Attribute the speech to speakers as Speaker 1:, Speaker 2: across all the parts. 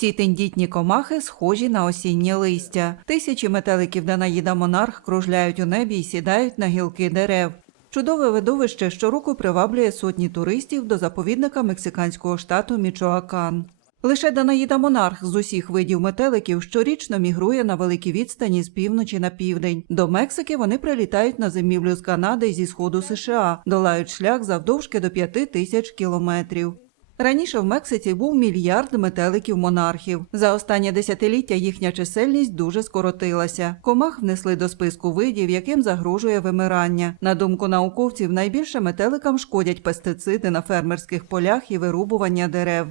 Speaker 1: Ці тендітні комахи схожі на осіннє листя. Тисячі метеликів Данаїда Монарх кружляють у небі і сідають на гілки дерев. Чудове видовище щороку приваблює сотні туристів до заповідника мексиканського штату Мічоакан. Лише Данаїда Монарх з усіх видів метеликів щорічно мігрує на великі відстані з півночі на південь. До Мексики вони прилітають на зимівлю з Канади і зі сходу США, долають шлях завдовжки до п'яти тисяч кілометрів. Раніше в Мексиці був мільярд метеликів монархів. За останнє десятиліття їхня чисельність дуже скоротилася. Комах внесли до списку видів, яким загрожує вимирання. На думку науковців, найбільше метеликам шкодять пестициди на фермерських полях і вирубування дерев.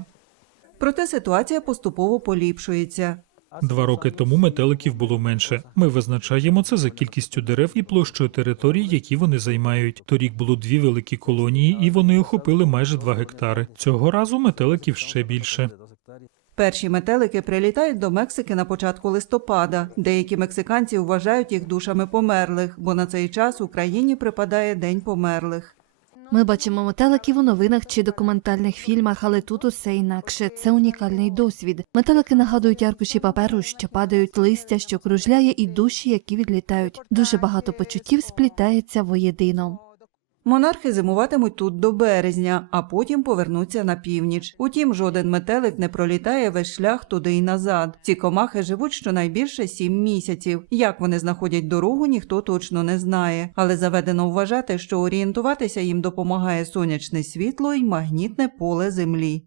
Speaker 1: Проте ситуація поступово поліпшується.
Speaker 2: Два роки тому метеликів було менше. Ми визначаємо це за кількістю дерев і площою територій, які вони займають. Торік було дві великі колонії, і вони охопили майже два гектари. Цього разу метеликів ще більше.
Speaker 1: Перші метелики прилітають до Мексики на початку листопада. Деякі мексиканці вважають їх душами померлих, бо на цей час Україні припадає День померлих.
Speaker 3: Ми бачимо метеликів у новинах чи документальних фільмах, але тут усе інакше. Це унікальний досвід. Метелики нагадують аркуші паперу, що падають листя, що кружляє, і душі, які відлітають. Дуже багато почуттів сплітається воєдино.
Speaker 1: Монархи зимуватимуть тут до березня, а потім повернуться на північ. Утім, жоден метелик не пролітає весь шлях туди й назад. Ці комахи живуть щонайбільше сім місяців. Як вони знаходять дорогу, ніхто точно не знає. Але заведено вважати, що орієнтуватися їм допомагає сонячне світло й магнітне поле землі.